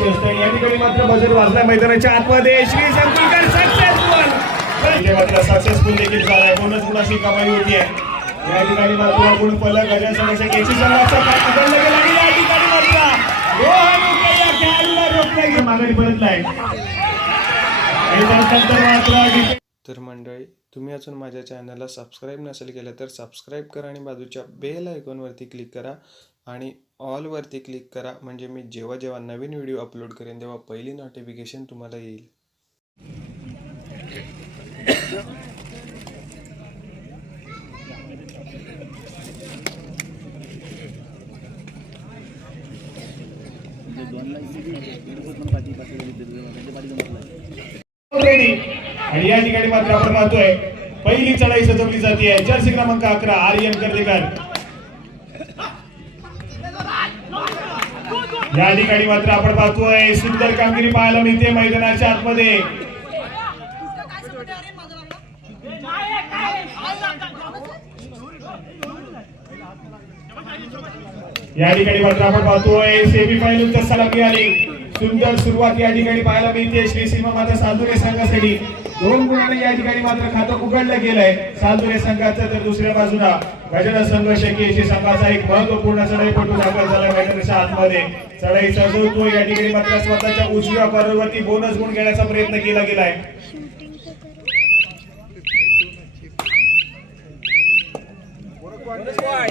करायची असते या ठिकाणी मात्र बजर वाजला मैदानाच्या आतमध्ये. श्री संकुलकर सक्सेसफुल इथे मात्र सक्सेसफुल देखील झालाय. बोनस गुणाशी कमाई होती आहे या ठिकाणी मात्र गुण फलक गजा समस्या केसी संघाचा पाठ पकडला गेला आणि या ठिकाणी मात्र रोहन उके या खेळाडूला रोखण्याची मागणी परतलाय आणि त्यानंतर मात्र जिथे तर मंडळी तुम्ही अजून माझ्या चॅनलला सबस्क्राईब नसेल केलं तर सबस्क्राईब करा आणि बाजूच्या बेल आयकॉनवरती क्लिक करा. आणि ऑलवरती क्लिक करा. म्हणजे मी जेव्हा जेव्हा नवीन व्हिडिओ अपलोड करेन तेव्हा पहिली नोटिफिकेशन तुम्हाला येईल. आणि या ठिकाणी मात्र आपण पाहतोय पहिली चढाई सजवली जाते जर्सी क्रमांक अकरा आर्यन कर्देकर या ठिकाणी मात्र आपण पाहतोय सुंदर कामगिरी पाहायला मिळते मैदानाच्या आतमध्ये. या ठिकाणी मात्र आपण पाहतोय सेमीफायनल तसाला मिळाली सुंदर सुरुवात या ठिकाणी पाहायला मिळते श्री सीमा माता साधुरे संघासाठी. दोन गुणाने या ठिकाणी मात्र खातं उघडलं गेलंय. सालदुरे संघाचं तर दुसऱ्या बाजूला गजानन संघ शेकी संघाचा एक महत्त्वपूर्ण चढाईपटू दाखल झाला मैदानाच्या आतमध्ये. चढाई सजवतो या ठिकाणी मात्र स्वतःच्या उजव्या बरोबरती बोनस गुण घेण्याचा प्रयत्न केला गेलाय.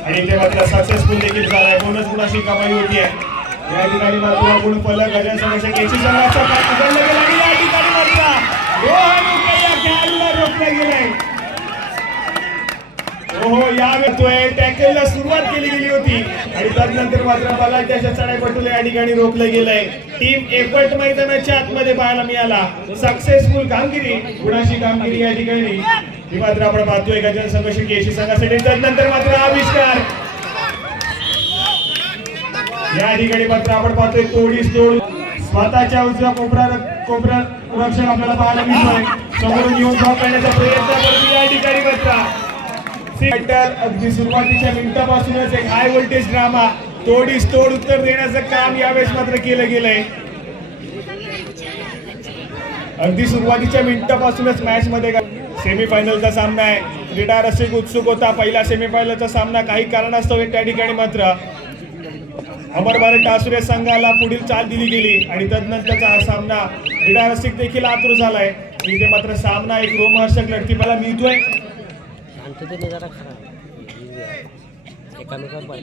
आणि ते मात्र सक्सेसफुल देखील झालाय. बोनस गुणाची कमाई होती आहे. या ठिकाणी मात्र गुण फलक गजानन संघ केसी संघाचा गेला या ठिकाणी मात्र रोहन उके या खेळाडूला रोखलं गेलंय करतोय. टॅकलला सुरुवात केली गेली होती. आणि त्यानंतर मात्र मला त्याच्या चढाईपटूला या ठिकाणी रोखलं गेलंय. टीम एफर्ट मैदानाच्या आतमध्ये पाहायला मिळाला. सक्सेसफुल कामगिरी. गुणाची कामगिरी या ठिकाणी. ही मात्र आपण पाहतोय गजानन संघर्ष केशी संघासाठी. त्यानंतर मात्र आविष्कार. या ठिकाणी मात्र आपण पाहतोय तोडीस तोड. स्वतःच्या उजव्या कोपरा कोपरा रक्षक आपल्याला पाहायला मिळतोय. समोरून येऊन ड्रॉप करण्याचा प्रयत्न करतो या ठिकाणी मात्र. अगदी सुरुवातीच्या मिनिटापासूनच एक हाय व्होल्टेज ड्रामा तोडीस तोड उत्तर देण्याचं काम यावेळेस मात्र केलं गेलंय. अगदी सुरुवातीच्या मिनिटापासूनच मॅच मध्ये सेमीफायनलचा सामना आहे. क्रीडा रसिक उत्सुक होता. पहिला सेमीफायनलचा सामना काही कारणास्तव त्या ठिकाणी मात्र अमर भारत टासुरे संघाला पुढील चाल दिली गेली. आणि तदनंतरचा हा सामना क्रीडा रसिक देखील आतुर झालाय. इथे मात्र सामना एक रोमहर्षक लढती मला मिळतोय. शांततेने जरा खरा एकामेकावर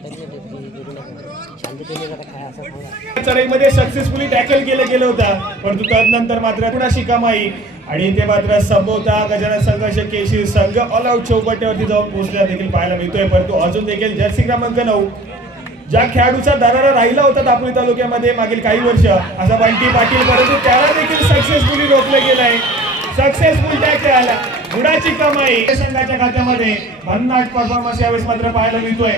शांततेने जरा असं चढाईमध्ये सक्सेसफुली टॅकल केलं गेलं होतं. परंतु तदनंतर मात्र कुणाशी कमाई आणि ते मात्र संभवता गजानन संघर्ष केशी संघ ऑल आउट चौपट्यावरती जाऊन पोहोचल्या देखील पाहायला मिळतोय. परंतु अजून देखील जर्सी क्रमांक नऊ ज्या खेळाडूचा दरारा राहिला होता दापोली तालुक्यामध्ये मागील काही वर्ष असा बंटी पाटील. परंतु त्याला देखील सक्सेसफुली रोखलं गेलंय. सक्सेसफुल टॅकल गुणाची कमाई. संघाच्या खात्यामध्ये भन्नाट परफॉर्मन्स यावेळेस मात्र पाहायला मिळतोय.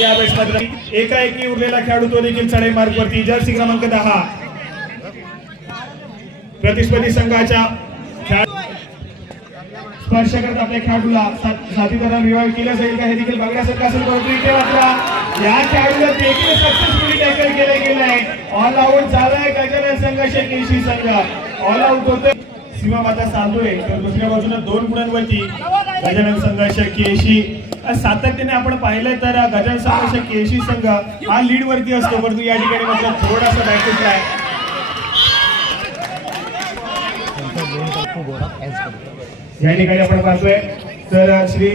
यावेळेस मात्र एकाएकी उरलेला खेळाडू तो देखील चढे मार्ग वरती. जर्सी क्रमांक दहा. प्रतिस्पर्धी संघाच्या स्पर्श करत आपल्या खेळाडूला साथीदारांना रिवाईव्ह केलं जाईल का हे देखील बघण्यासारखं असेल परंतु इथे मात्र या खेळाडूला देखील सक्सेसफुली टॅकल केलं गेलंय ऑल आउट झालाय गजानन संघ शेकेशी संघ. ऑल आउट होतोय. सीमा माता आहे तर दुसऱ्या बाजूने दोन गुणांवरती गजानन संघ केशी सातत्याने आपण पाहिलंय तर गजानन संघ केशी संघ हा लीड वरती असतो. परंतु या ठिकाणी मात्र थोडासा बॅटिंग आहे. या ठिकाणी आपण पाहतोय तर श्री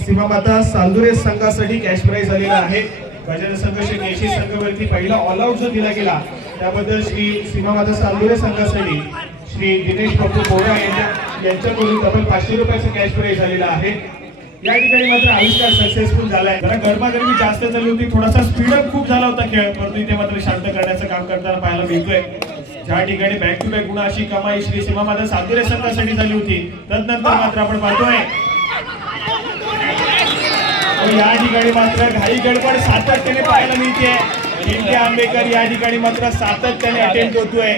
सीमा माता सालदुरे संघासाठी कॅश प्राईज आलेला आहे. गजानन संघ श्री केशी संघावरती पहिला ऑल आउट जो दिला गेला त्याबद्दल श्री सीमा माता सालदुरे संघासाठी श्री दिनेश बापू बोरा यांच्या यांच्याकडून तब्बल पाचशे रुपयाचा कॅश प्राईज झालेला आहे. या ठिकाणी मात्र आविष्कार सक्सेसफुल झालाय. जरा गरमागरमी जास्त झाली होती थोडासा स्पीडअप खूप झाला होता खेळ परंतु इथे मात्र शांत करण्याचं काम करताना पाहायला मिळतोय. ज्या ठिकाणी बॅक टू बॅक गुणाची कमाई श्री सीमा माता सातुरे संघासाठी झाली होती तदनंतर मात्र आपण पाहतोय या ठिकाणी मात्र घाई गडबड सातत्याने पाहायला मिळते इंडिया आंबेकर या ठिकाणी मात्र सातत्याने अटेम्प्ट होतोय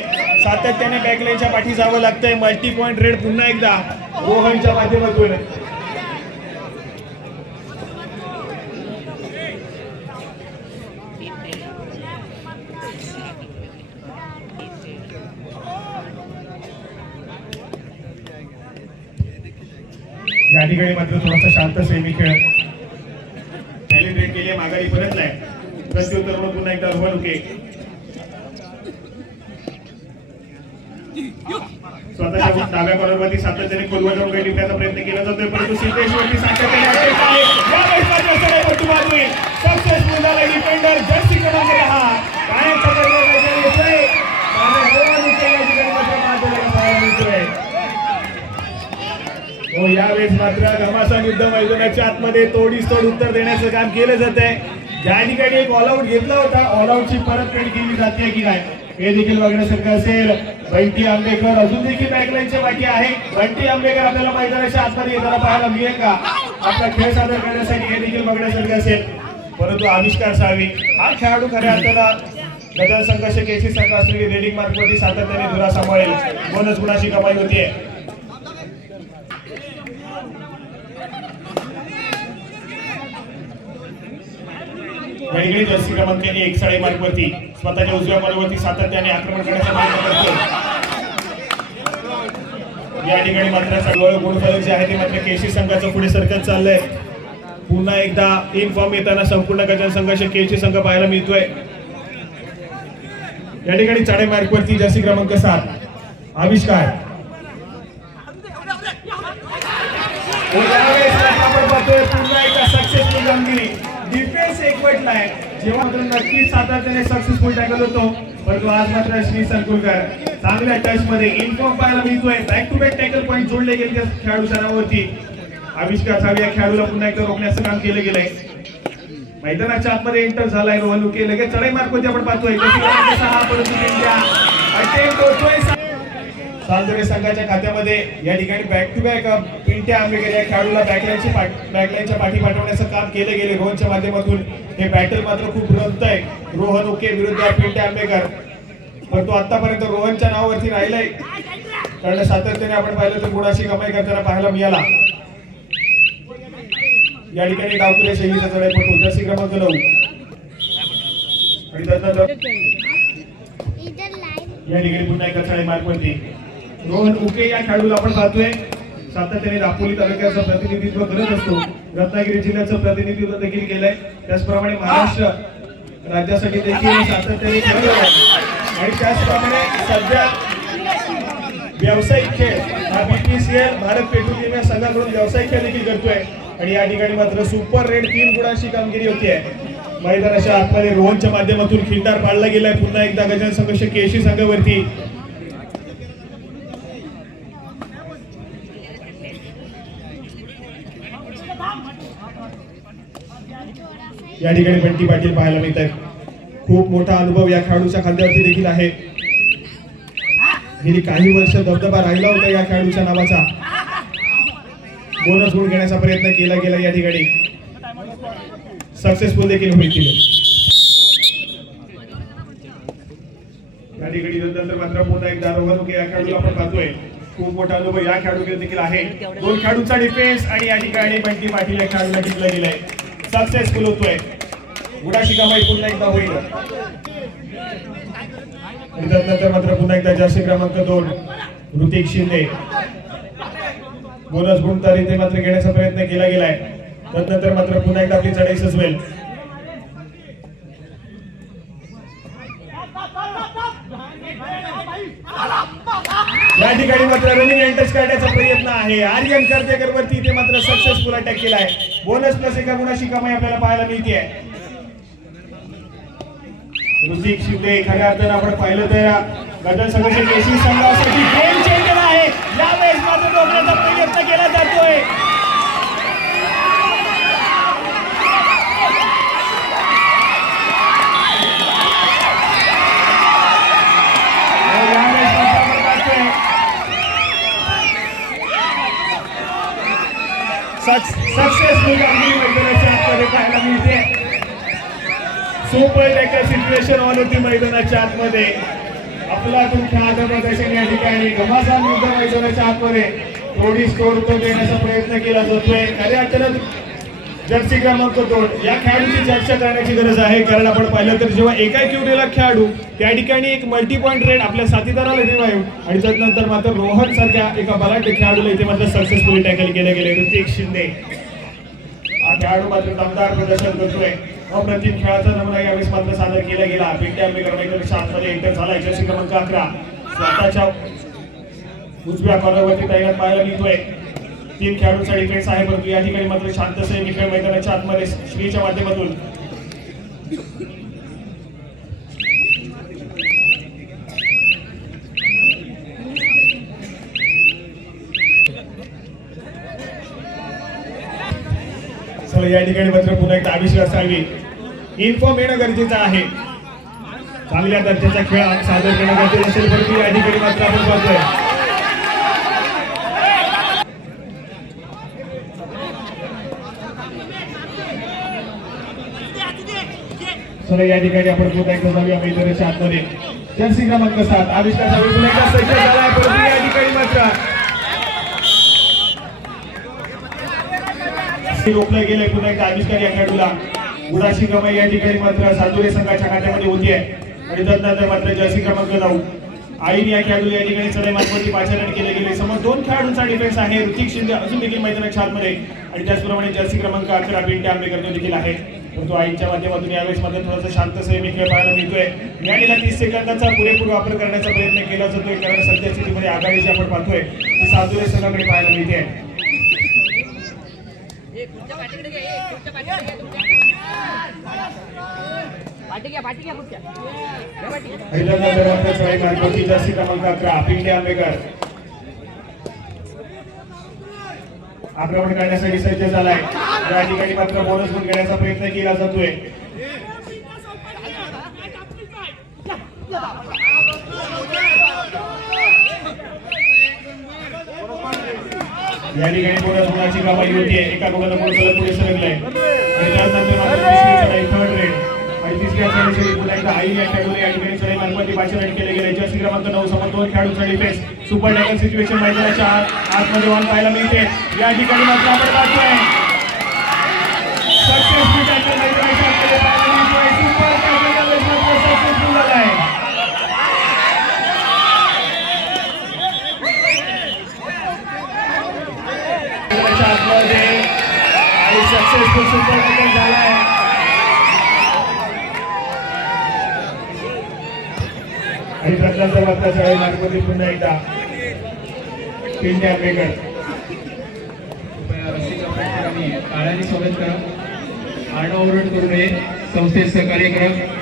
सातत्याने बॅकलाईनच्या पाठी जावं लागतंय. मल्टी पॉईंट रेड पुन्हा एकदा रोहनच्या माध्यमातून. या ठिकाणी मात्र थोडासा शांत सेमी खेळ सेलिब्रेट केली माघारी परतलाय प्रत्युत्तर म्हणून पुन्हा एकदा रोहन स्वतःच्या डाव्या कॉलरवरती सातत्याने खोलवर जाऊन काही टिपण्याचा प्रयत्न केला जातोय परंतु सिद्धेश्वरती सातत्याने अटक आहे. या वेळेस मात्र डिफेंडर जर्सी क्रमांक दहा येतोय. हो यावेळेस मात्र घमासान युद्ध मैदानाच्या आतमध्ये तोडीस तोड उत्तर देण्याचं काम केलं जात आहे ज्या ठिकाणी एक ऑलआउट घेतला होता ऑलआउटची परतफेड केली जाते की काय? हे देखील बघण्यासारखं असेल. बंटी आंबेकर अजून देखील बॅकलाईनच्या बाकी आहे. बंटी आंबेकर आपल्याला मैदानाच्या आतमध्ये येताना पाहायला मिळेल का? आपला खेळ सादर करण्यासाठी हे देखील बघण्यासारखं असेल. परंतु आविष्कार सावी. हा खेळाडू खऱ्या अर्थाला गजल संघर्ष केसी संघ असलेली रेडिंग मार्कवरती सातत्याने धुरा सांभाळेल बोनस गुणाची कमाई होतीये? वैगळी जर्सी क्रमांक एक साडे मार्क वरती स्वतःच्या उजव्या बॉलवरती सातत्याने आक्रमण करण्याचा प्रयत्न करतो या ठिकाणी मात्र सगळं गुणफलक जे आहे ते मात्र केशी संघाचं पुढे सरकत चाललंय. पुन्हा एकदा इन फॉर्म येताना संपूर्ण गजल संघाचे केशी संघ पाहायला मिळतोय. या ठिकाणी साडे मार्क वरती जर्सी क्रमांक सात आविष्कार. पुन्हा एकदा सक्सेसफुल कामगिरी. जेव्हा मात्र नक्कीच सातत्याने सक्सेसफुल टॅकल होतो परंतु आज मात्र श्री संकुलकर चांगल्या टच मध्ये इन्फॉर्म पाहायला मिळतोय. Back to back tackle point जोडले गेले त्या खेळाडूच्या नावावरती आविष्कार सावी या खेळाडूला पुन्हा एकदा रोखण्याचं काम केलं गेलंय. मैदानाच्या आतमध्ये एंटर झालाय रोहन लुके. लगेच चढाई मार्क वरती आपण पाहतोय. परंतु होतोय सांजोरे संघाच्या खात्यामध्ये या ठिकाणी back to back Pintya Ambekar या खेळाडूला बॅकलाईनची बॅकलाईनच्या पाठी पाठवण्याचं काम केलं गेले. रोहनच्या माध्यमातून हे बॅटल मात्र खूप रंगत आहे. रोहन ओके विरुद्ध पिंट्या आंबेकर परंतु आतापर्यंत रोहनच्या नावावरती राहिलंय. कारण सातत्याने आपण पाहिलं तर गुणाशी कमाई करताना पाहायला मिळाला. या ठिकाणी डावकुले शैलीचा चढाई पडतो जर्सी क्रमांक नऊ. आणि त्यानंतर या ठिकाणी पुन्हा एका साडे मार्क वरती रोहन उके या खेळाडूला आपण पाहतोय. सातत्याने दापोली तालुक्याचं प्रतिनिधित्व करत असतो. रत्नागिरी जिल्ह्याचं प्रतिनिधित्व देखील केलंय. त्याचप्रमाणे महाराष्ट्र राज्यासाठी देखील सातत्याने आणि त्याचप्रमाणे सध्या व्यावसायिक खेळ हा बीपीसीएल भारत पेट्रोलियम या संघाकडून व्यावसायिक खेळ देखील करतोय. आणि या ठिकाणी मात्र सुपर रेड तीन गुणांची कामगिरी होती आहे. मैदानाच्या आतमध्ये रोहनच्या माध्यमातून खिंडार पाडला गेलाय. पुन्हा एकदा गजान संघर्ष केशी संघावरती. या ठिकाणी बंटी पाटील पाहायला मिळत आहेत खूप मोठा अनुभव या खेळाडूच्या खांद्यावरती देखील आहे. गेली काही वर्ष दबदबा राहिला होता या खेळाडूच्या नावाचा. बोनस गुण घेण्याचा प्रयत्न केला गेला या ठिकाणी. सक्सेसफुल देखील होईल या ठिकाणी नंतर मात्र पुन्हा एकदा या खेळाडूला आपण पाहतोय. खूप मोठा अनुभव या खेळाडूकडे देखील आहे. दोन खेळाडूचा डिफेन्स आणि या ठिकाणी बंटी पाटील या खेळाडूला टिकला गेलाय. सक्सेसफुल होतोय. गुडाशिकाबाई पुन्हा एकदा होईल. नंतर मात्र पुन्हा एकदा जास्त क्रमांक दोन ऋतिक शिंदे. बोनस गुण तर मात्र घेण्याचा प्रयत्न केला गेलाय. तदनंतर मात्र पुन्हा एकदा आपली चढाई सजवेल. या ठिकाणी मात्र रनिंग एंटर्स काढण्याचा प्रयत्न आहे. आर्यन कर्तेकर वरती इथे मात्र सक्सेसफुल अटॅक केलाय बोनस प्लस एका गुणाशी कमाई आपल्याला पाहायला मिळते ऋतिक शिंदे खऱ्या अर्थानं आपण पाहिलं तर गजल संघर्ष केसी संघासाठी गेम चेंजर आहे. यावेळेस मात्र रोखण्याचा प्रयत्न केला जातोय आणि यावेळेस मात्र आपण पाहतोय सक्सेसफुल म्हणजे कामगिरी मैदानाच्या आतमध्ये पाहायला मिळते. सुपर डेकर सिच्युएशन ऑल होती मैदानाच्या आतमध्ये. आपला तुमच्या प्रदर्शन या ठिकाणी घमासान युद्ध मैदानाच्या आतमध्ये. थोडी स्कोर तो देण्याचा प्रयत्न केला जातोय. खऱ्या अर्थानं जर्सी क्रमांक दोन. या खेळाडूची चर्चा करण्याची गरज आहे. कारण आपण पाहिलं तर जेव्हा एका क्युरीला खेळाडू त्या ठिकाणी एक मल्टी पॉईंट रेड आपल्या साथीदाराला रिवाईव्ह आणि त्यानंतर मात्र रोहन सारख्या एका बलाढ्य खेळाडूला इथे मात्र सक्सेसफुली टॅकल केले गेले ऋतिक शिंदे. हा खेळाडू मात्र दमदार प्रदर्शन करतोय. अप्रतिम खेळाचा नमुना यावेळेस मात्र सादर केला गेला. पिंट्या आंबेकर सात मध्ये एंटर झाला जर्सी क्रमांक अकरा. स्वतःच्या उजव्या कॉलरवरती तैनात पाहायला मिळतोय. तीन खेळाडूंचा डिफेन्स आहे परंतु या ठिकाणी मात्र शांतसे निखळ मैदानाच्या आतमध्ये श्रीच्या माध्यमातून. या ठिकाणी मात्र पुन्हा एकदा आविष्कार असावी इन्फॉर्म येणं गरजेचं आहे. चांगल्या दर्जाचा खेळ सादर करणं गरजेचं असेल परंतु या ठिकाणी मात्र आपण पाहतोय. चला या ठिकाणी आपण पुन्हा एकदा जाऊया मैदानाच्या आतमध्ये. जर्सी क्रमांक सात आविष्कार सावी परंतु या ठिकाणी मात्र. रोखलं गेलंय पुन्हा एकदा आविष्कार या खेळाडूला. गुडाशी कमाई या ठिकाणी मात्र सातुरे संघाच्या खात्यामध्ये होती आहे. आणि त्यानंतर मात्र जर्सी क्रमांक नऊ. आईन या खेळाडूला या ठिकाणी चढाई मार्फती पाचारण केले गेले समोर दोन खेळाडूंचा डिफेन्स आहे. ऋतिक शिंदे अजून देखील मैदानाच्या आतमध्ये. आणि त्याचप्रमाणे जर्सी क्रमांक अकरा बिंटे आंबेकर देखील आहे. परंतु आईच्या माध्यमातून यावेळेस मात्र थोडासा शांत संयमी खेळ पाहायला मिळतोय. मिळालेल्या तीस सेकंदाचा पुरेपूर वापर करण्याचा प्रयत्न केला जातोय कारण सध्या स्थितीमध्ये आघाडी जी आपण पाहतोय ती सातुरे संघाकडे पाहायला मिळते. पहिल्यांदा जर्सी क्रमांक अकरा पिंटे आंबेकर. आक्रमण करण्यासाठी सज्ज झालाय. या ठिकाणी मात्र बोनस गुण करण्याचा प्रयत्न केला जातोय. या ठिकाणी बोनस गुणाची कमाई होती. एका गुणाला बोनस पुढे सरकलाय. आणि त्यानंतर मात्र पुन्हा एकदा आई या खेळाडूने या ठिकाणी चढाई मार्फती भाषण केले गेले जर्सी क्रमांक नऊ समोर दोन खेळाडूंचा डिफेन्स सुपर टॅकल सिच्युएशन मैदानाच्या आतमध्ये वन पाहायला मिळते. या ठिकाणी मात्र आपण पाहतोय. सक्सेसफुल टॅकल मैदानाच्या आतमध्ये पाहायला मिळतोय. सुपर टॅकल सक्सेसफुल झाला आहे आतमध्ये आणि सक्सेसफुल सुपर टॅकल झाला आहे आणि प्रथमचा मात्र सगळे मार्गमध्ये पुन्हा एकदा पिंडे आंबेकर रसिकांनी टाळ्यांनी स्वागत करा. आरडाओरड करू नये. संस्थेचा कार्यक्रम करा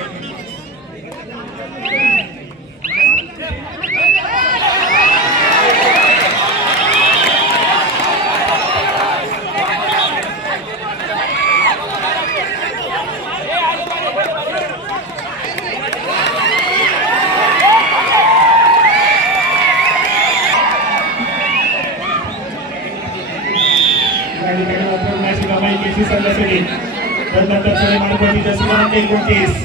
या ठिकाणी मात्र मॅच कमाई केसी संघासाठी त्यानंतर सगळे मार्गवरती जसे क्रमांक एकोणतीस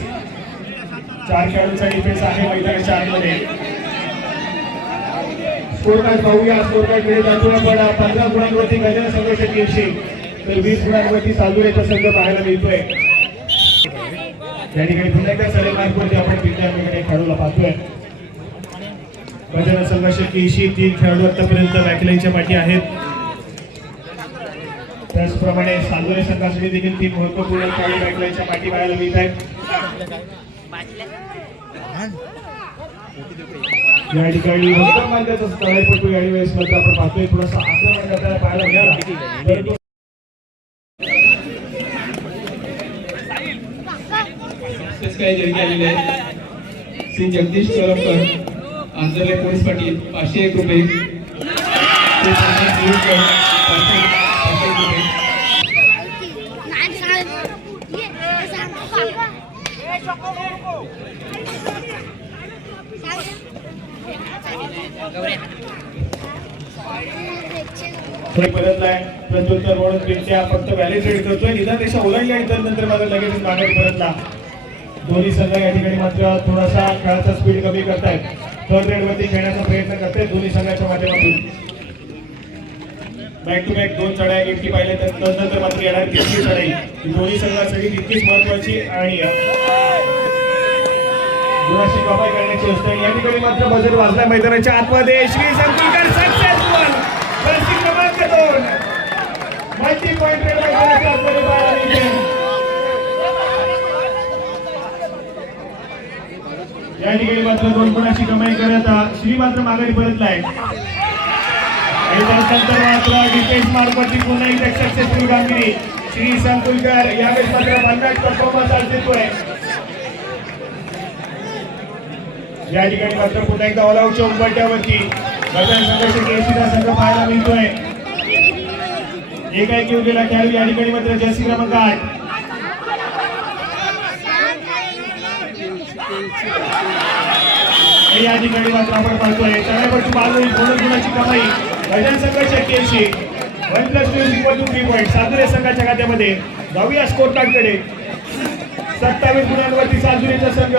चार खेळाडूंचा डिफेन्स आहे मैदानाच्या आतमध्ये स्कोर कार्ड पाहूया जातो आपण पंधरा गुणांवरती गजानन संघर्ष केशी तर वीस गुणांवरती चालू संघ पाहायला मिळतोय. या ठिकाणी पुन्हा एकदा आपण विद्यार्थ्यांकडे खेळाडूला पाहतोय. गजानन संघर्ष केशी तीन खेळाडू आतापर्यंत बॅकलाईनच्या पाठी आहेत. त्याचप्रमाणे सांगोले संघासाठी देखील तीन महत्त्वपूर्ण खेळाडू बॅकलाईनच्या पाठी पाहायला मिळत आहेत. या ठिकाणी उत्तम मार्गाचा तळाईपटू या वेळेस मात्र आपण पाहतोय थोडासा आक्रमण करताना पाहायला मिळाला. श्री जगदीश कलमकर आंतरले पोलीस पाटील पाचशे एक रुपये श्री संदीप निरुडकर, पाचशे पाचशे एक रुपये नाही सांग ये सांग पुढे परतलाय प्रत्युत्तर म्हणून बिंट्या फक्त व्हॅलिडेट करतोय. निदान रेषा ओलांडली आणि नंतर मात्र लगेच मागे परतला. दोन्ही संघ या ठिकाणी मात्र थोडासा खेळाचा स्पीड कमी करतायत. थर्ड रेड वरती खेळण्याचा प्रयत्न करतायत दोन्ही संघाच्या माध्यमातून. बॅक टू बॅक दोन चढाई इतकी पाहिले तर तदनंतर मात्र येणार तिसरी चढाई. ही दोन्ही संघासाठी तितकीच महत्वाची आणि गुणाशी कमाई करण्याची असते या ठिकाणी मात्र बजर वाजला मैदानाच्या आतमध्ये. श्री संकुलकर सक्सेसफुल. प्रसिद्ध क्रमांक दोन मल्टी पॉईंट मैदानाच्या आतमध्ये पाहायला मिळते. या ठिकाणी मात्र दोन गुणाची कमाई करत श्री मात्र माघारी परतलाय आणि त्यानंतर मात्र डिफेन्स मार्फत पुन्हा एकदा सक्सेसफुल कामगिरी श्री संकुलकर यावेळेस मात्र भन्नाट परफॉर्मन्स आज देतोय. या ठिकाणी मात्र पुन्हा एकदा ओलावच्या उंबरट्यावरती गजान संघर्ष केशीचा संघ पाहायला मिळतोय. एक आहे घेऊन खेळाडू या ठिकाणी मात्र जर्सी क्रमांक आठ. या ठिकाणी मात्र आपण पाहतोय. चढाईवरची बाजू दोन गुणाची कमाई गजन संघर्ष KC. One plus two equal to three point Sature संघाच्या खात्यामध्ये जाऊया स्कोर कार्डकडे सत्तावीस गुणांवरती साजुरीचा संघ.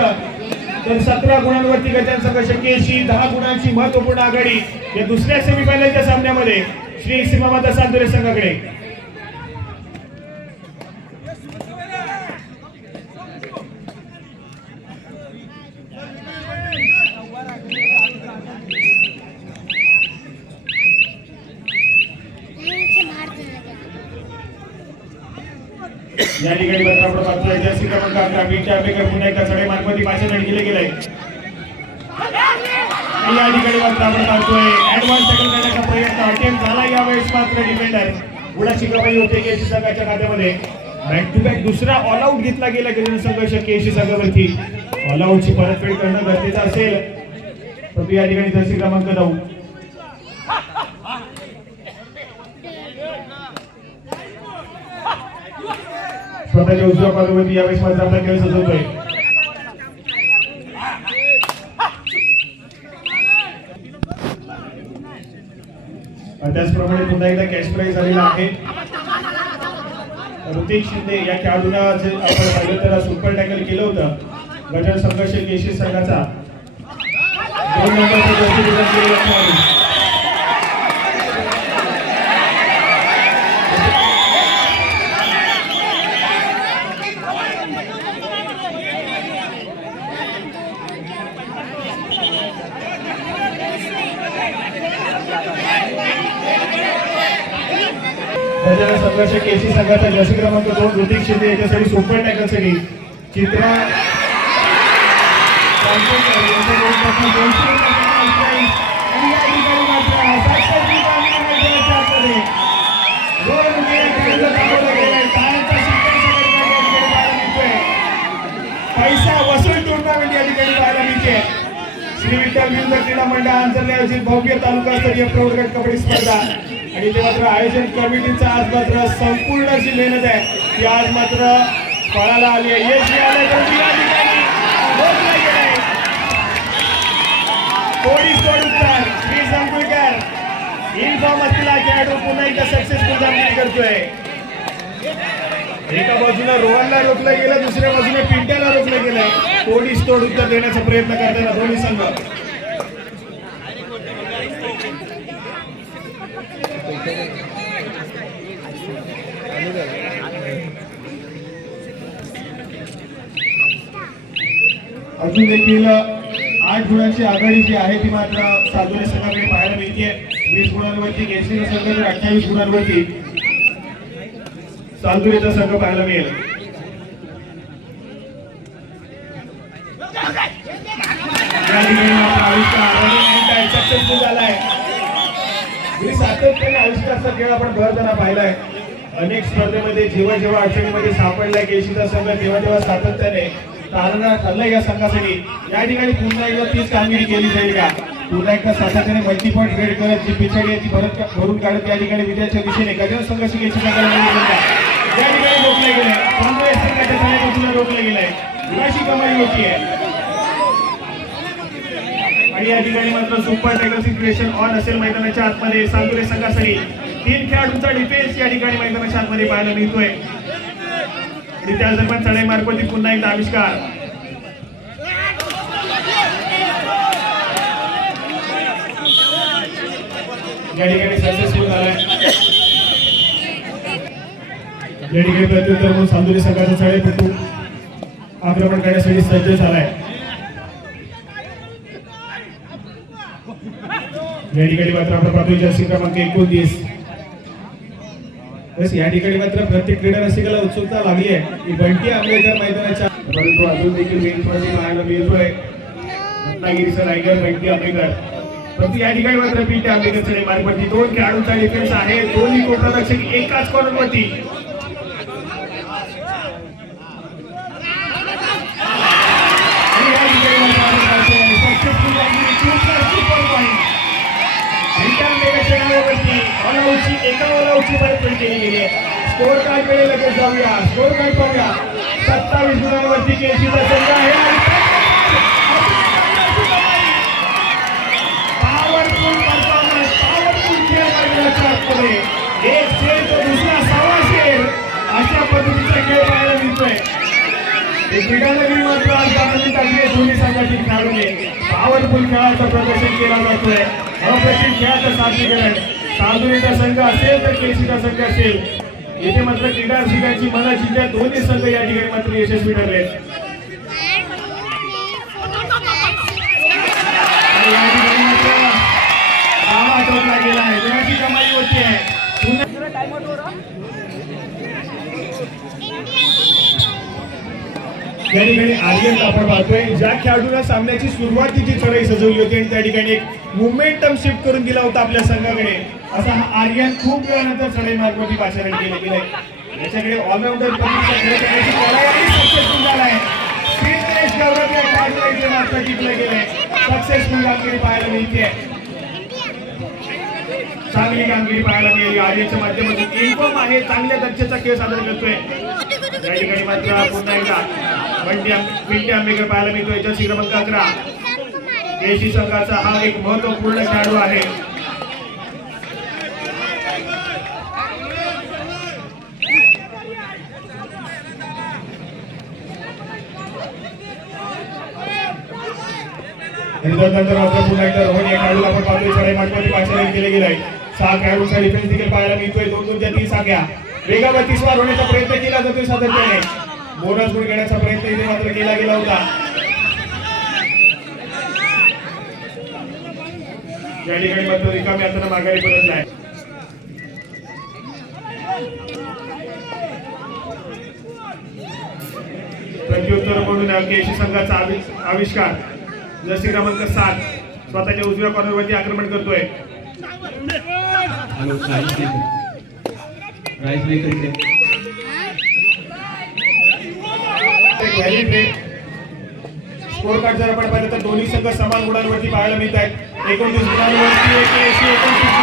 तर सतरा गुणांवरती गजान संघ शक्यशी दहा गुणांची महत्त्वपूर्ण आघाडी या दुसऱ्या सेमीफायनलच्या सामन्यामध्ये श्री सीमामाता सातुरे संघाकडे. या ठिकाणी मात्र आपण ऐतिहासिक क्रमांक अकरा बीट आंबेकर पुन्हा एकदा चढाई मार्फती भाषण केले गेले. या ठिकाणी मात्र आपण पाहतोय ऍडव्हान्स सेकंड करण्याचा प्रयत्न अटेम्प्ट झाला यावेळेस मात्र डिफेंडर गुणाची कमाई होते केसी संघाच्या खात्यामध्ये बॅक टू बॅक दुसरा ऑल आउट घेतला गेला गेलेला संघर्ष केसी संघावरती. ऑल आउटची परतफेड करणं गरजेचं असेल. परंतु या ठिकाणी जर्सी क्रमांक जाऊ स्वतःच्या उजव्या बाजूवरती यावेळेस मात्र आपला खेळ सजवतोय त्याचप्रमाणे पुन्हा एकदा कॅश प्राईज झालेला आहे. ऋतिक शिंदे या खेळाडूला जे आपण पाहिलं तर सुपर टॅकल केलं होतं. गजर संघर्ष केशी संघाचा. दोन नंबर जर्सी डिझाईन केलेला खेळाडू संघर्ष केसी संघाचा जर्सी क्रमांक दोन ऋतिक शिंदे याच्यासाठी सुपर टॅकलसाठी चित्रा. पैसा वसूल टुर्नामेंट या ठिकाणी पाहायला मिळते. श्री विठ्ठल विरुद्ध क्रीडा मंडळ आंतरले भव्य तालुका स्तरीय प्रौढ कबड्डी स्पर्धा. आणि ते मात्र आयोजन कमिटीचं आज मात्र संपूर्ण अशी मेहनत आहे. ती आज मात्र फळाला आली आहे. यश मिळालं तर या ठिकाणी कोणी सोडून उत्तर. श्री संकुलकर. इन्फॉर्म असलेला खेळाडू पुन्हा एकदा सक्सेसफुल कामगिरी करतोय. एका बाजूला रोहनला रोखलं गेलं दुसऱ्या बाजूला पिंट्याला रोखलं गेलं. पोलीस तोड उत्तर देण्याचा प्रयत्न करताना दोन्ही संघ. अजून देखील आठ गुणांची आघाडी जी आहे ती मात्र साधुने संघाकडे पाहायला मिळते. वीस गुणांवरती केसरी संघ तर अठ्ठावीस गुणांवरती सालदुरीचा संघ पाहायला मिळेल. या झालाय. मी सातत्याने आविष्कारचा खेळ आपण भरताना पाहिलाय. अनेक स्पर्धेमध्ये जेव्हा जेव्हा अडचणीमध्ये सापडलाय केशीचा संघ तेव्हा तेव्हा सातत्याने तारणा ठरलाय या संघासाठी. या ठिकाणी पुन्हा एकदा तीच कामगिरी केली जाईल का? पुन्हा एकदा सातत्याने मल्टी पॉईंट करत जी पिछाडी आहे ती भरत भरून काढत या ठिकाणी विजयाच्या दिशेने गजर संघाची केशी संघाला निधी दिला. या ठिकाणी रोखले गेले काँग्रेस संघाच्या सहाय्यापासून रोखले गेलंय. गुणाची कमाई होती आहे. आणि या ठिकाणी मात्र सुपर टायगर सिच्युएशन ऑन असेल मैदानाच्या आतमध्ये. सांगुरे संघासाठी तीन खेळाडूंचा डिफेन्स या ठिकाणी मैदानाच्या आतमध्ये पाहायला मिळतोय. आणि त्या दरम्यान चढाई मार्फती पुन्हा एकदा आविष्कार. या ठिकाणी सक्सेसफुल झालाय. या ठिकाणी प्रत्युत्तर म्हणून सांदुरी संघाचा साडेपटू आक्रमण करण्यासाठी सज्ज झालाय. या ठिकाणी मात्र आपण पाहतोय जर्सी क्रमांक एकोणतीस. बस या ठिकाणी मात्र प्रत्येक क्रीडा रसिकाला उत्सुकता लागली आहे. की बंटी आंबेडकर मैदानाच्या परंतु अजून देखील वेगळी पाहायला मिळतोय. रत्नागिरीचा रायगड बंटी आंबेडकर. परंतु या ठिकाणी मात्र पीटी आंबेडकरचे मार्गवरती दोन खेळाडूंचा डिफेन्स आहे. दोन्ही कोटरक्षक एकाच कॉर्नरवरती एका एका ऑलआउटची पण केली गेली आहे. स्कोर कार्डकडे लगेच जाऊया. स्कोर कार्ड पाहूया. सत्तावीस गुणांवरती केशीचा संघ आहे. एक शेर तो दुसरा सव्वा शेर अशा पद्धतीचा खेळ पाहायला मिळतोय. क्रीडानगरी मात्र आज बातमी टाकली आहे दोन्ही संघातील खेळाडूने. पॉवरफुल खेळाचं प्रदर्शन केलं जातोय. अप्रतिम खेळाचं सादरीकरण. साधुरीचा संघ असेल तर केसीचा संघ असेल. येथे मात्र क्रीडा रसिकांची मनं जिंकल्या दोन्ही संघ या ठिकाणी मात्र यशस्वी ठरले. या ठिकाणी गेला आहे. कोणाची कमाई होती आहे. पुन्हा ठिकाणी आर्यन आपण पाहतोय. ज्या खेळाडूला सामन्याची सुरुवातीची चढाई सजवली होती आणि त्या ठिकाणी एक मुवमेंटम शिफ्ट करून दिला होता आपल्या संघाकडे. असा हा आर्यन खूप वेळानंतर चढाई मार्गावरती पाचारण केलं गेलंय याच्याकडे ऑलराऊंडर सक्सेसफुल झाला आहे. डेव्हलप या खेळाडूला इथे मात्र टिकलं गेलंय सक्सेसफुल कामगिरी पाहायला मिळते. चांगली कामगिरी पाहायला मिळाली. आर्यनच्या माध्यमातून इन्फॉर्म आहे. चांगल्या दर्जाचा खेळ सादर करतोय. या ठिकाणी मात्र पुन्हा एकदा बंटी पिंटी आंबेकर पाहायला मिळतोय. जर्सी क्रमांक अकरा. देशी संघाचा हा एक महत्त्वपूर्ण खेळाडू आहे. नंतर मात्र पुन्हा एकदा रोहन या खेळाडूला आपण पाचवी पाहतोय चढाई पाचशे रन केले गेलंय सहा खेळाडूंचा डिफेन्स देखील पाहायला मिळतोय. दोन दोनच्या तीन साख्या वेगावरती स्वार होण्याचा प्रयत्न केला जातोय सातत्याने. बोनस गुण घेण्याचा प्रयत्न इथे मात्र केला गेला होता. या ठिकाणी मात्र रिकामी आता माघारी परत परतलाय प्रत्युत्तर म्हणून केशी संघाचा आविष्कार. जर्सी क्रमांक सात. स्वतःच्या उजव्या कॉर्नरवरती आक्रमण करतोय. स्कोर कार्ड जर आपण पाहिलं तर दोन्ही संघ समान गुणांवरती पाहायला मिळत आहेत एकोणतीस गुणांवरती एकोणतीस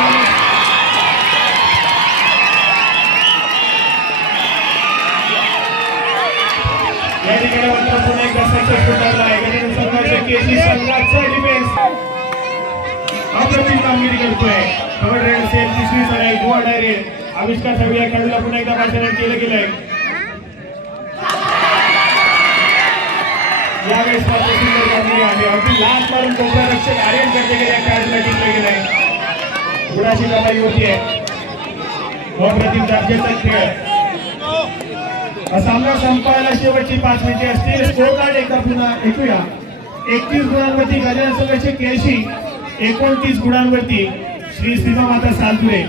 या ठिकाणी मात्र पुन्हा एकदा सक्सेसफुल संघाचे संघाचा डिफेन्स अप्रतिम कामगिरी करतोय. कबड रेड असेल तिसरी सराई गोवा डायरे आविष्कार साहेब या खेळाडूला पुन्हा एकदा पाचारण केलं गेलंय. यावेळेस मात्र सुंदर कामगिरी आहे. अगदी लास्ट मारून कोपरा रक्षक आर्यन करते गेल्या खेळाडूला जिंकलं गेलंय. गुणाची कमाई आहे अप्रतिम दर्जाचा खेळ. सामना संपायला शेवटची पाच मिनिटे असतील. स्कोर कार्ड एकदा पुन्हा ऐकूया. एकतीस गुणांवरती गजानन संघाचे केशी एकोणतीस गुणांवरती श्री सीमामाता माता सालपुरे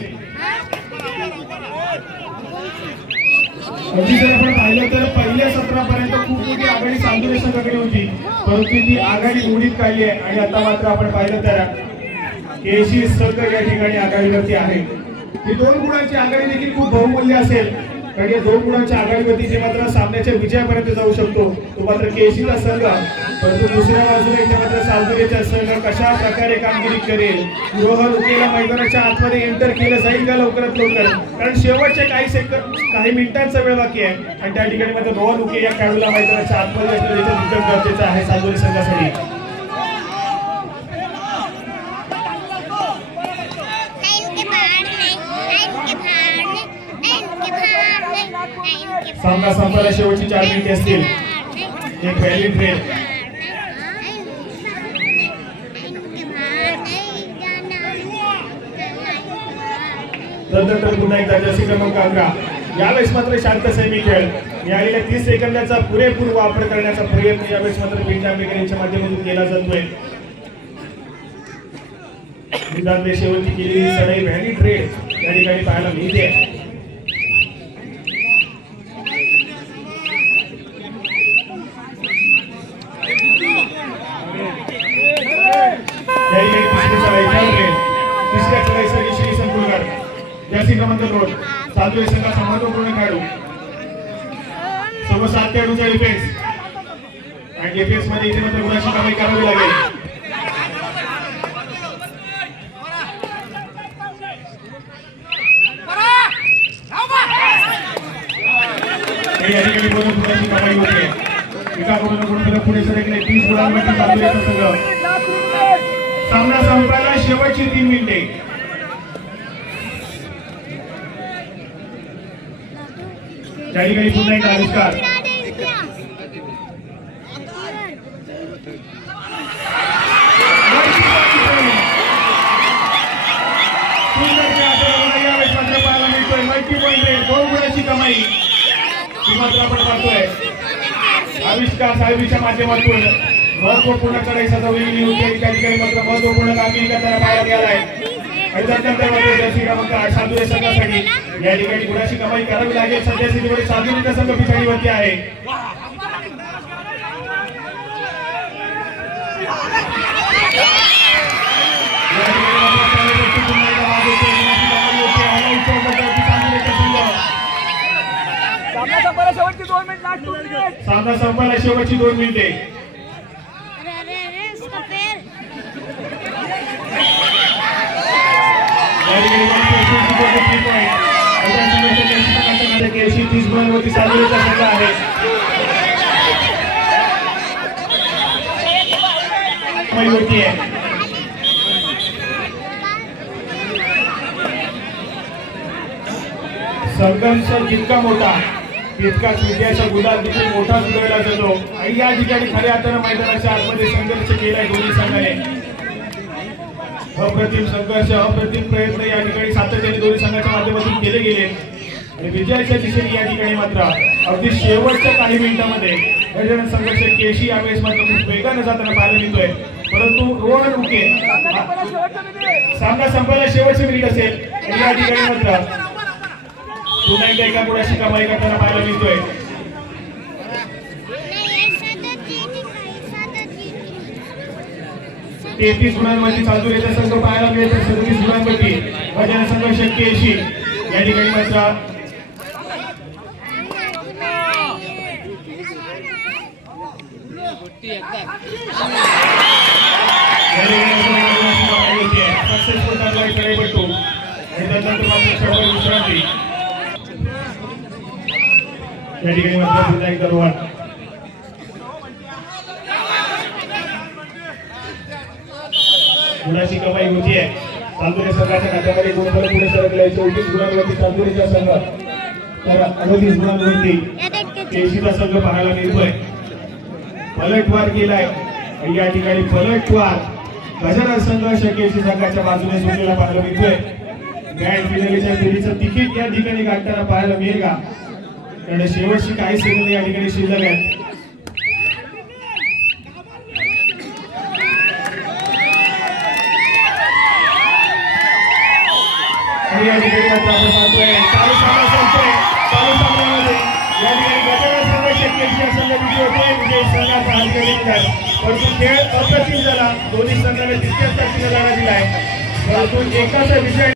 अगदी जर आपण पाहिलं तर पहिल्या सत्रापर्यंत खूप मोठी आघाडी चांदुरे संघाकडे होती. परंतु ती आघाडी उडीत काढली आहे आणि आता मात्र आपण पाहिलं तर केशी संघ या ठिकाणी आघाडीवरती आहे. ही दोन गुणांची आघाडी देखील खूप बहुमूल्य असेल. कारण या दोन गुणांच्या आघाडीवरती जे मात्र सामन्याच्या विजयापर्यंत जाऊ शकतो तो मात्र केशीचा संघ. परंतु दुसऱ्या बाजूला इथे मात्र सालदुरेचा संघ कशा प्रकारे कामगिरी करेल? रोहन उकेला मैदानाच्या आतमध्ये एंटर केलं जाईल का लवकरात लवकर? कारण शेवटचे काही सेकंद काही मिनिटांचा वेळ बाकी आहे. आणि त्या ठिकाणी मात्र रोहन उके या खेळाडूला मैदानाच्या आतमध्ये असणं गरजेचं आहे सालदुरे संघासाठी. सामना संपायला शेवटची चार मिनिटे असतील. एक व्हॅली रेट तदनंतर पुन्हा एकदा जर्सी क्रमांक अकरा. यावेळेस मात्र शांत सैनिक खेळ. मिळालेल्या तीस सेकंदाचा पुरेपूर वापर करण्याचा प्रयत्न यावेळेस मात्र बीड यांच्या माध्यमातून केला जातोय. शेवटची केलेली सडाई व्हॅली ट्रेड या ठिकाणी पाहायला मिळते या ठिकाणी कुस्ती चढाईच्या ट्रेड तिसऱ्या चढाईसाठी श्री संकुलकर जास्ती क्रमांक दोन साधू या संघाचा महत्त्वपूर्ण खेळाडू सर्व सात खेळाडूंचा डिफेन्स आणि डिफेन्समध्ये इथे मात्र गुणाची कामे करावी लागेल. या ठिकाणी दोन गुणाची होते एका पुढे सरकले तीस गुणांमध्ये संघ सामना संपायला शेवटची तीन मिनिटे त्या ठिकाणी पुन्हा एक आविष्कार. ही मात्र आपण पाहतोय. आविष्कार साहेबीच्या माध्यमातून महत्त्वपूर्ण चढाई सजवलेली होती आणि त्या ठिकाणी मात्र महत्त्वपूर्ण कामगिरी करताना पाहायला मिळालाय आणि त्यानंतर मात्र जर्सी साधू या संघासाठी. या ठिकाणी गुणाची कमाई करावी लागेल? सध्या स्थितीमध्ये साधूचा संघ पिछाडीवरती आहे. संपायला शेवटची दोन मिनिट लास्ट दोन मिनिट. सामना संपायला शेवटची दोन मिनिटे. तीस आहे होतीये. संघर्ष जितका मोठा. तितकाच विजयाचा गुलाल देखील मोठा उधळला जातो. आणि या ठिकाणी खऱ्या अर्थानं मैदानाच्या आतमध्ये संघर्ष केलाय दोन्ही संघाने. अप्रतिम संघर्ष अप्रतिम प्रयत्न या ठिकाणी सातत्याने दोन्ही संघाच्या माध्यमातून केले गेले. आणि विजयाच्या दिशेने या ठिकाणी मात्र अगदी शेवटच्या काही मिनिटांमध्ये गजानन संघर्ष केशी यावेळेस मात्र खूप वेगाने जाताना पाहायला मिळतोय. परंतु शेवटचं मिनिट सामना संपायला शेवटचे मिनिट असेल. या ठिकाणी मात्र पुन्हा एकदा एका पुढे अशी कमाई करताना पाहायला मिळतोय. तेहतीस गुणांमध्ये चालू येत्या संघ पाहायला मिळत सदतीस गुणांपैकी संघ शक्य केशी या ठिकाणी मात्र सक्सेसफुल चाललाय कडेपट्टू आणि त्यानंतर मात्र क्षणभर विश्रांती त्या ठिकाणी मात्र पुन्हा एकदा गुणाची कमाई होतीये चांदुरे संघाच्या खात्यामध्ये दोन बल पुढे सरकले चौतीस गुणांवरती चांदुरेचा संघ. तर अडतीस गुणांवरती केशीचा संघ पाहायला मिळतोय. पलटवार केलाय. या ठिकाणी पलटवार गजानन संघ केशी संघाच्या बाजूने सोडलेला पाहायला मिळतोय. ग्रँड फिनालेच्या फेरीचं तिकीट या ठिकाणी काढताना पाहायला मिळेल का? कारण शेवटची काही सेकंद या ठिकाणी शिल्लक आहेत या ठिकाणी आपण पाहतोय चालू सामना संपतोय चालू सामन्यामध्ये या ठिकाणी संघ संघ विजय विजय संघाचा परंतु खेळ अप्रतिम झाला. दोन्ही संघाने तितक्याच तारखेला लढा आहे. परंतु एकाचा विजय